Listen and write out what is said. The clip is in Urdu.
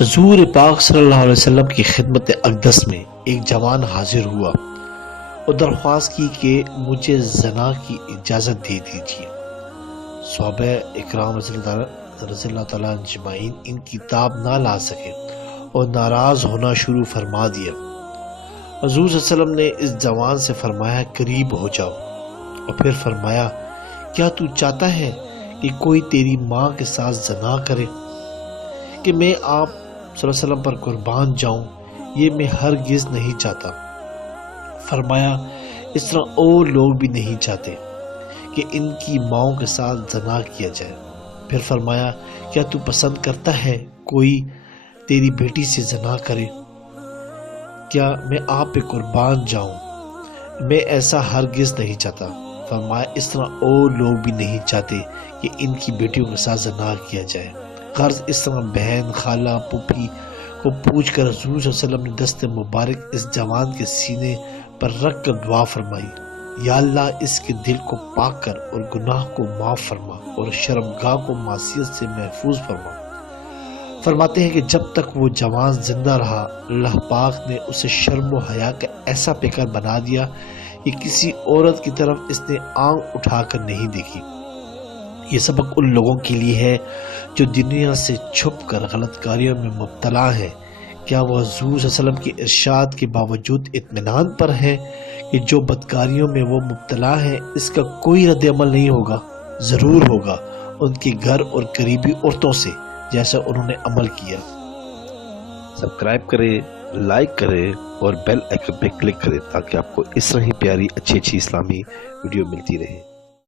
حضور پاک صلی اللہ علیہ وسلم کی خدمت اقدس میں ایک جوان حاضر ہوا اور درخواست کی کہ مجھے زنا کی اجازت دے دیجیے۔ صحابہ اکرام رضی اللہ تعالیٰ اجمعین ان کی تاب نہ لا سکے اور ناراض ہونا شروع فرما دیا۔ حضور صلی اللہ علیہ وسلم نے اس جوان سے فرمایا قریب ہو جاؤ، اور پھر فرمایا کیا تو چاہتا ہے کہ کوئی تیری ماں کے ساتھ زنا کرے کہ میں آپ صلی اللہ علیہ وسلم پر قربان جاؤں؟ یہ میں ہرگز نہیں چاہتا۔ فرمایا اس طرح اور لوگ بھی نہیں چاہتے کہ ان کی ماؤں کے ساتھ زنا کیا جائے۔ پھر فرمایا کیا تو پسند کرتا ہے کوئی تیری بیٹی سے زنا کرے کیا میں آپ پہ قربان جاؤں؟ میں ایسا ہرگز نہیں چاہتا۔ فرمایا اس طرح اور لوگ بھی نہیں چاہتے کہ ان کی بیٹیوں کے ساتھ زنا کیا جائے۔ غرض اس طرح بہن، خالہ، پھوپھی کو پوچھ کر حضور صلی اللہ علیہ وسلم نے دست مبارک اس جوان کے سینے پر رکھ کر دعا فرمائی، یا اللہ اس کے دل کو پاک کر اور گناہ کو معاف فرما اور شرمگاہ کو معصیت سے محفوظ فرما۔ فرماتے ہیں کہ جب تک وہ جوان زندہ رہا اللہ پاک نے اسے شرم و حیا کا ایسا پیکر بنا دیا کہ کسی عورت کی طرف اس نے آنکھ اٹھا کر نہیں دیکھی۔ یہ سبق ان لوگوں کے لیے ہے جو دنیا سے چھپ کر غلط کاریوں میں مبتلا ہیں۔ کیا وہ حضور صلی اللہ علیہ وسلم کے ارشاد کے باوجود اطمینان پر ہیں کہ جو بدکاریوں میں وہ مبتلا ہیں اس کا کوئی رد عمل نہیں ہوگا؟ ضرور ہوگا، ان کے گھر اور قریبی عورتوں سے، جیسا انہوں نے عمل کیا۔ سبسکرائب کریں، لائک کریں اور بیل آئیکن پہ کلک کریں تاکہ آپ کو اس طرح ہی پیاری اچھی اسلامی ویڈیو ملتی رہے۔